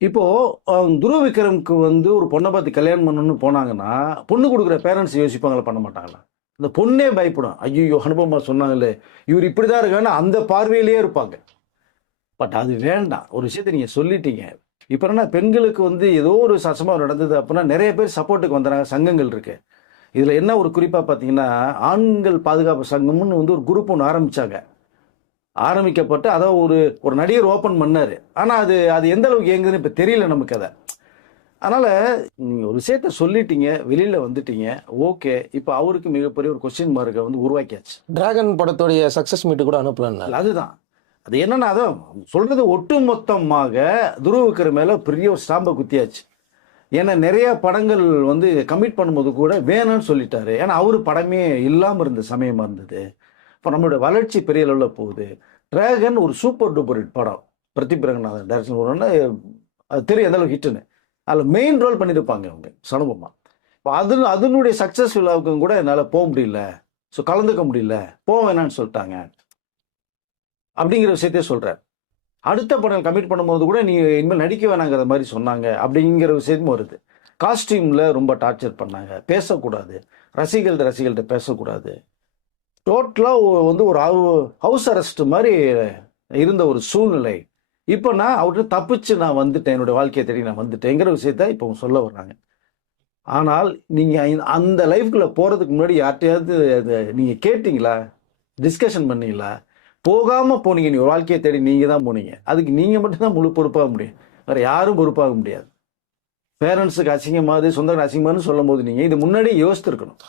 இப்போ துருவ விக்ரம்க்கு வந்து ஒரு பொண்ணை பார்த்து கல்யாணம் பண்ணணும்னு போனாங்கன்னா, பொண்ணு குடுக்குற பேரண்ட்ஸ் யோசிப்பாங்களா? பண்ண மாட்டாங்களா? அந்த பொண்ணே பயப்படும். ஐய்யய்யோ! அனுபவமா சொன்னாங்களே, இவரு இப்படிதான் இருக்காருன்னு அந்த பார்வையிலேயே இருப்பாங்க. பட் அது வேண்டாம். ஒரு விஷயத்த நீங்க சொல்லிட்டீங்க. இப்ப என்னன்னா பெண்களுக்கு வந்து ஏதோ ஒரு சம்பவம் நடந்தது அப்டின்னா, நெறைய பேர் சப்போர்ட்டுக்கு வந்துறாங்க. சங்கங்கள் இருக்கு. இதுல என்ன ஒரு குறிப்பா பார்த்தீங்கன்னா, ஆண்கள் பாதுகாப்பு சங்கம்னு வந்து ஒரு குரூப் ஒண்ணு ஆரம்பிச்சாங்க. ஆரம்பிக்கப்பட்டு அத ஒரு ஒரு நடிகர் ஓப்பன் பண்ணாரு. ஆனா அது அது எந்த அளவுக்கு இயங்குதுன்னு இப்ப தெரியல நமக்கு அத. அதனால நீங்க ஒரு விஷயத்த சொல்லிட்டீங்க, வெளியில வந்துட்டீங்க. ஓகே. இப்ப அவருக்கு மிகப்பெரிய ஒரு கொஸ்டின் மார்க்க வந்து உருவாக்கியாச்சு. டிராகன் படத்துடைய சக்சஸ் மீட் கூட அனுப்பலாம்னாரு. அதுதான். அது என்னன்னா, அதான் சொல்றது ஒட்டுமொத்தமாக துருவ விக்ரம் மேல பெரிய ஒரு ஸ்டாம்ப குத்தியாச்சு. ஏன்னா நெறைய படங்கள் வந்து கமிட் பண்ணும்போது கூட வேணான்னு சொல்லிட்டாரு. ஏன்னா அவரு படமே இல்லாம இருந்த சமயமா இருந்தது. இப்ப நம்மளுடைய வளர்ச்சி பெரிய லெவல்ல போகுது. டிராகன் ஒரு சூப்பர் டூப்பர் ஹிட் படம். பிரதீப் ரங்கநாதன் டைரக்ஷன் வரும்னா அது தெரியும் எந்த அளவுக்கு ஹிட்ன்னு. அதுல மெயின் ரோல் பண்ணியிருப்பாங்க அவங்க சனுபமா. இப்ப அதனுடைய சக்சஸ் விழாவுக்கும் கூட என்னால முடியல. ஸோ கலந்துக்க முடியல. வேணான்னு சொல்லிட்டாங்க. அப்படிங்கிற விஷயத்தையே சொல்றார். அடுத்த படம் கமிட் பண்ணும்போது கூட நீ இனிமேல் நடிக்க வேணாங்கிற மாதிரி சொன்னாங்க. அப்படிங்கிற விஷயமும் வருது. காஸ்டியூம்ல ரொம்ப டார்ச்சர் பண்ணாங்க. பேசக்கூடாது. ரசிகர்கள்ட்ட பேசக்கூடாது. டோட்டலா வந்து ஒரு ஹவுஸ் அரெஸ்ட் மாதிரி இருந்த ஒரு சூழ்நிலை. இப்ப நான் அவர்கிட்ட தப்பிச்சு நான் வந்துட்டேன். என்னுடைய வாழ்க்கையை தேடி நான் வந்துட்டேங்கிற விஷயத்த இப்போ சொல்ல வர்றாங்க. ஆனால் நீங்க அந்த லைஃப்குள்ள போறதுக்கு முன்னாடி யார்ட்டையாவது நீங்க கேட்டீங்களா? டிஸ்கஷன் பண்ணீங்களா? போகாம போனீங்க. நீ ஒரு வாழ்க்கையை தேடி நீங்க தான் போனீங்க. அதுக்கு நீங்க மட்டும் தான் முழு பொறுப்பாக முடியும். வேற யாரும் பொறுப்பாக முடியாது. பேரண்ட்ஸுக்கு அசிங்கமாவது சொந்தக்காரங்க அசிங்கமானு சொல்லும் போது நீங்க இது முன்னாடியே யோசித்திருக்கணும்.